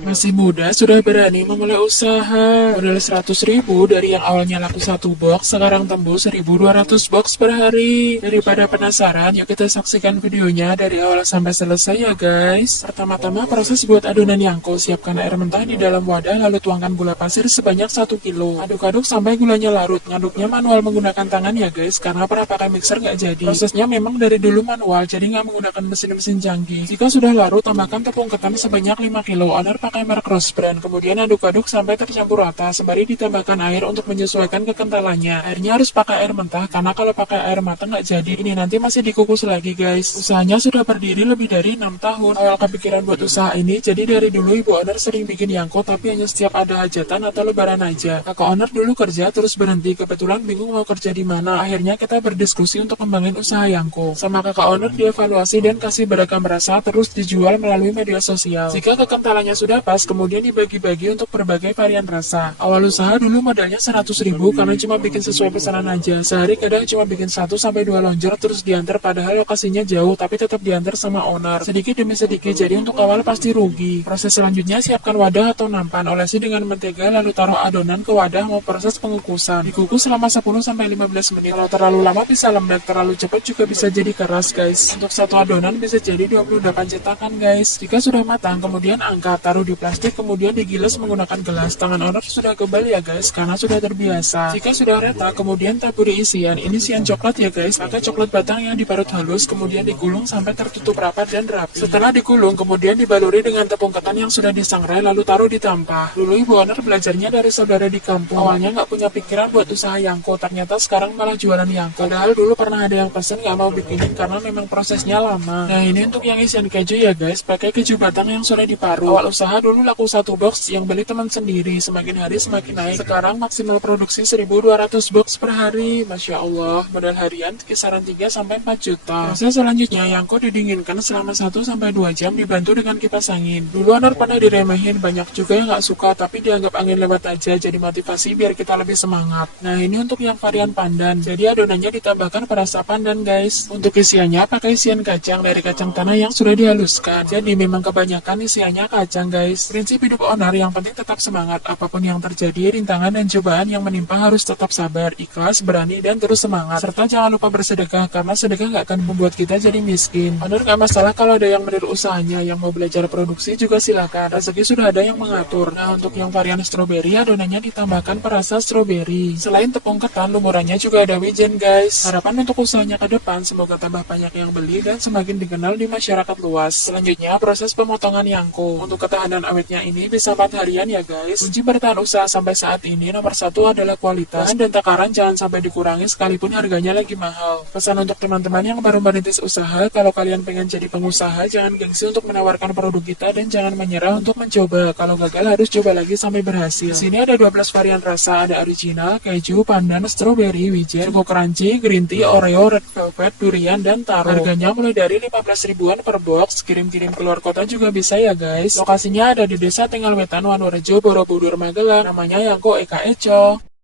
Masih muda sudah berani memulai usaha. Modal 100.000 dari yang awalnya laku satu box, sekarang tembus 1.200 box per hari. Daripada penasaran, yuk kita saksikan videonya dari awal sampai selesai ya guys. Pertama-tama proses buat adonan yangko. Siapkan air mentah di dalam wadah, lalu tuangkan gula pasir sebanyak 1 kilo. Aduk-aduk sampai gulanya larut. Ngaduknya manual menggunakan tangan ya guys, karena pernah pakai mixer nggak jadi. Prosesnya memang dari dulu manual, jadi nggak menggunakan mesin-mesin canggih. Jika sudah larut, tambahkan tepung ketan sebanyak 5 kilo. Owner pakai merek Rose Brand, kemudian aduk-aduk sampai tercampur rata, sembari ditambahkan air untuk menyesuaikan kekentalannya. Airnya harus pakai air mentah, karena kalau pakai air matang nggak jadi. Ini nanti masih dikukus lagi guys. Usahanya sudah berdiri lebih dari 6 tahun. Awal kepikiran buat usaha ini, jadi dari dulu ibu owner sering bikin yangko, tapi hanya setiap ada hajatan atau lebaran aja. Kakak owner dulu kerja terus berhenti, kebetulan bingung mau kerja di mana. Akhirnya kita berdiskusi untuk kembangin usaha yangko. Sama kakak owner dievaluasi dan kasih beragam rasa, terus dijual melalui media sosial. Jika kekentalannya sudah pas, kemudian dibagi-bagi untuk berbagai varian rasa. Awal usaha dulu modalnya 100.000 karena cuma bikin sesuai pesanan aja. Sehari kadang cuma bikin 1 sampai 2 lonjor terus diantar, padahal lokasinya jauh tapi tetap diantar sama owner. Sedikit demi sedikit, jadi untuk awal pasti rugi. Proses selanjutnya siapkan wadah atau nampan, olesi dengan mentega lalu taruh adonan ke wadah, mau proses pengukusan. Dikukus selama 10 sampai 15 menit. Kalau terlalu lama bisa lembek, terlalu cepat juga bisa jadi keras guys. Untuk satu adonan bisa jadi 28 cetakan guys. Jika sudah matang, kemudian angkat, taruh di plastik, kemudian digilas menggunakan gelas. Tangan owner sudah kebal ya guys, karena sudah terbiasa. Jika sudah rata, kemudian taburi isian. Ini isian coklat ya guys, pakai coklat batang yang diparut halus, kemudian digulung sampai tertutup rapat dan rapi. Setelah digulung, kemudian dibaluri dengan tepung ketan yang sudah disangrai, lalu taruh di tampah. Dulu ibu owner belajarnya dari saudara di kampung. Awalnya nggak punya pikiran buat usaha yangko, ternyata sekarang malah jualan yangko. Padahal dulu pernah ada yang pesen nggak mau bikinin karena memang prosesnya lama. Nah ini untuk yang isian keju ya guys, pakai keju batang yang sudah diparut. Awal usaha dulu laku satu box, yang beli teman sendiri. Semakin hari semakin naik. Sekarang maksimal produksi 1.200 box per hari. Masya Allah, modal harian kisaran 3 sampai 4 juta. Proses selanjutnya, yangko didinginkan selama 1 sampai 2 jam dibantu dengan kipas angin. Dulu owner pernah diremehin, banyak juga yang nggak suka, tapi dianggap angin lewat aja, jadi motivasi biar kita lebih semangat. Nah ini untuk yang varian pandan, jadi adonannya ditambahkan perasa pandan guys. Untuk isiannya pakai isian kacang dari kacang tanah yang sudah dihaluskan. Jadi memang kebanyakan isiannya kacang guys. Prinsip hidup owner yang penting tetap semangat, apapun yang terjadi, rintangan dan cobaan yang menimpa harus tetap sabar, ikhlas, berani, dan terus semangat. Serta jangan lupa bersedekah, karena sedekah nggak akan membuat kita jadi miskin. Owner nggak masalah kalau ada yang meniru usahanya, yang mau belajar produksi juga silakan. Rezeki sudah ada yang mengatur. Nah untuk yang varian stroberi, adonannya ditambahkan perasa stroberi. Selain tepung ketan, lumurannya juga ada wijen guys. Harapan untuk usahanya ke depan, semoga tambah banyak yang beli dan semakin dikenal di masyarakat luas. Selanjutnya proses pemotongan yangko. Untuk ketahanan awetnya ini bisa 4 harian ya guys. Kunci bertahan usaha sampai saat ini nomor 1 adalah kualitas, dan takaran jangan sampai dikurangi sekalipun harganya lagi mahal. Pesan untuk teman-teman yang baru merintis usaha, kalau kalian pengen jadi pengusaha, jangan gengsi untuk menawarkan produk kita dan jangan menyerah untuk mencoba. Kalau gagal harus coba lagi sampai berhasil. Di sini ada 12 varian rasa, ada original, keju, pandan, strawberry, wijen, choco crunchy, green tea, oreo, red velvet, durian, dan taro. Harganya mulai dari 15 ribuan per box. Kirim-kirim keluar kota juga bisa ya guys. Lokasinya ada di Desa Tengal Wetan, Wanurejo, Borobudur, Magelang. Namanya Yangko Eka Eco.